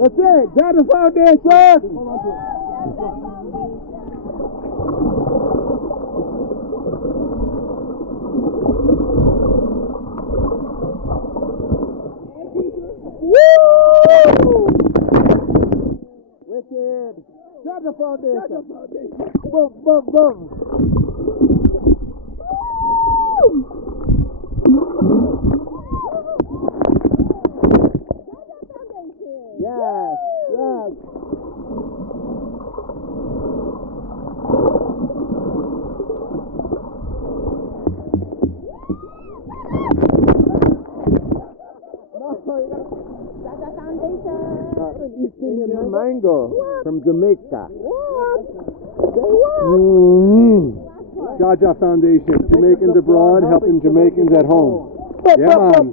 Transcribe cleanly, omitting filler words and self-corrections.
That's it. JAHJAH Foundation. Woo! Wicked. JAHJAH Foundation. Boom, boom, boom. Yes, yes. JAHJAH Foundation. East Indian mango from Jamaica. What? JAHJAH Foundation, Jamaicans abroad helping Jamaicans at home. Yeah, man.